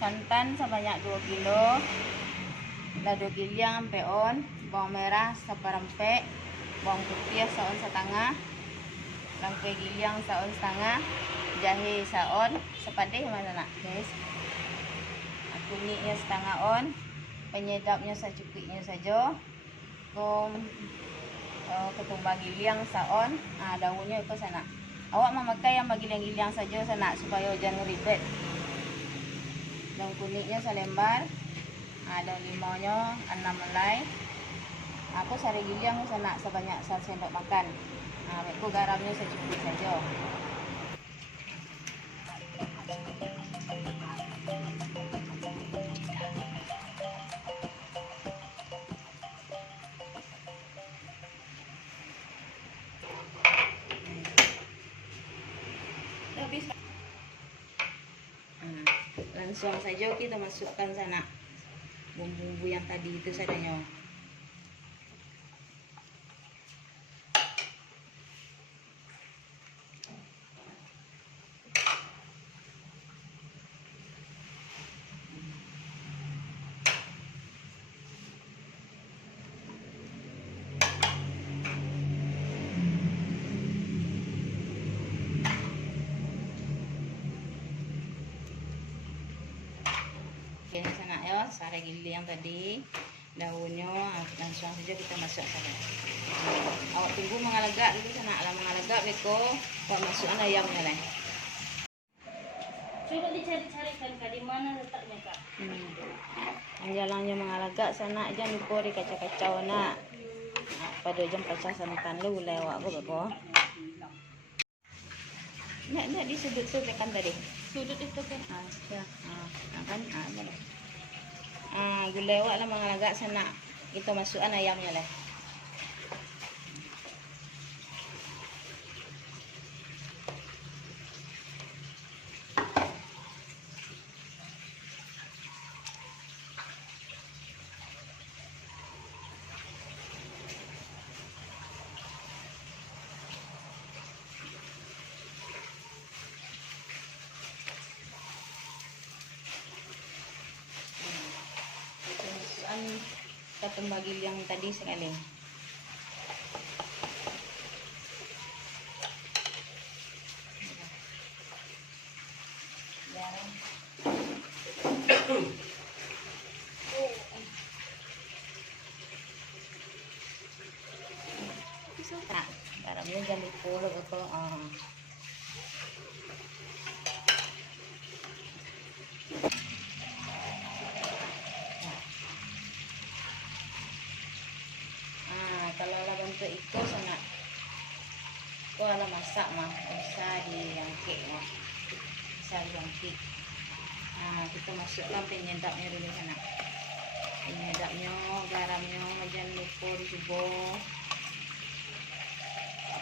santan sebanyak 2 kilo, lado gilyang peon, bawang merah seperempek, bawang putih saon setengah, langkai gilyang saon setengah, jahe saon sepadah mana nak guys. Kunyitnya setengah on, penyedapnya secukupnya saja. Ketumbar gilyang saon, daunnya itu sana. Awak memakai yang gilyang-gilyang saja sana supaya jangan ribet. Daun kunyitnya selembar, daun limaunya 6 helai. Aku sari gilyang sana sebanyak 1 sendok makan. Aku garamnya secukupnya saja. Langsung saja kita masukkan sana bumbu-bumbu yang tadi itu sadanya. Ini sana ya, sari gilyang tadi, daunnya langsung saja kita masuk sana. Awak tunggu mengalegak dulu sana, lah mengalegak beko, awak masukkan ayamnya lah. Coba dicari-carikan kak, di mana letaknya kak? Jalannya mengalegak sana, jangan lupa dikacau-kacau nak. Pada jam kacau santan lu lewat aku beko. Nak di sudut-sudut kan tadi. Sudut itu kan? Ya, kan, boleh. Gulai awak lah mengalegak sana, kita masukkan ayamnya lah. Kita tumbagi yang tadi sekali. Garamnya jangan lupa betul. Kalau lah bentuk itu sangat, kalau masak mah bisa diangkit mah, bisa diangkit. Kita masukkan penyedapnya dulu sana. Penyedapnya, garamnya jangan lupa dicoba.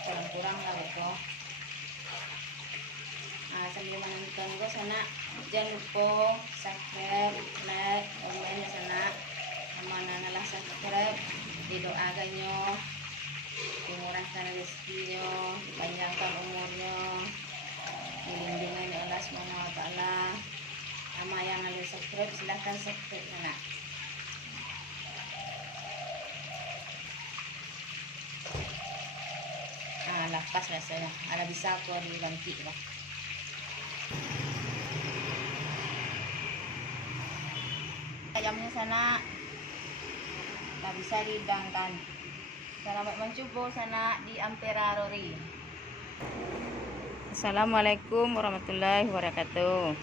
Kurang-kurang lah betul. Sambil menonton ke sana, jangan lupa subscribe, like, komen sana. Mana nalah subscribe, didoakannya, dimurahkan rezekinya, dipanjangkan umurnya, dilindungi oleh Allah Subhanahu wa taala. Sama yang ada subscribe silahkan subscribe sana. Lepas rasanya, ada bisa aku diganti lah. Ayamnya sana tak bisa dihidangkan. Selamat mencoba sana di Ampera Rory. Assalamualaikum warahmatullahi wabarakatuh.